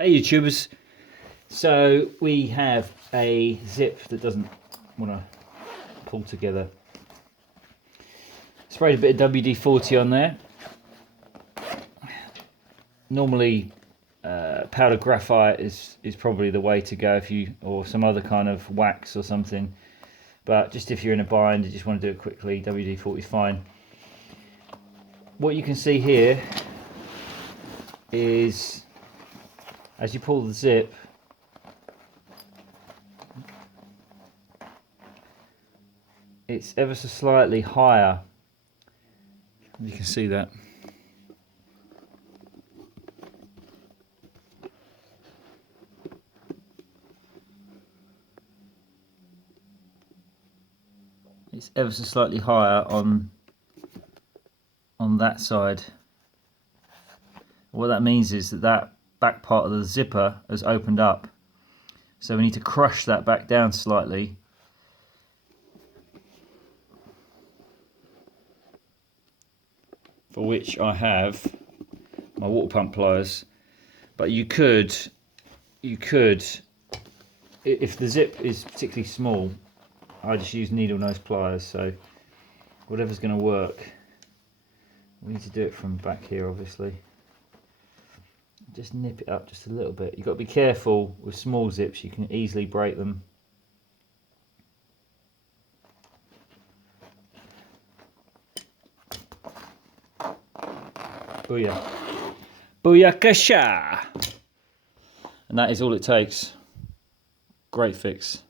Hey YouTubers, so we have a zip that doesn't want to pull together. Sprayed a bit of WD-40 on there. Normally powdered graphite is probably the way to go if you, or some other kind of wax or something, but just if you're in a bind, you just want to do it quickly, WD-40 is fine. What you can see here is as you pull the zip, it's ever so slightly higher. You can see that. It's ever so slightly higher on that side. What that means is that back part of the zipper has opened up. So we need to crush that back down slightly. For which I have my water pump pliers. But you could, if the zip is particularly small, I just use needle nose pliers, so whatever's going to work. We need to do it from back here, obviously. Just nip it up just a little bit. You've got to be careful with small zips, you can easily break them. Booyah. Booyakasha! And that is all it takes. Great fix.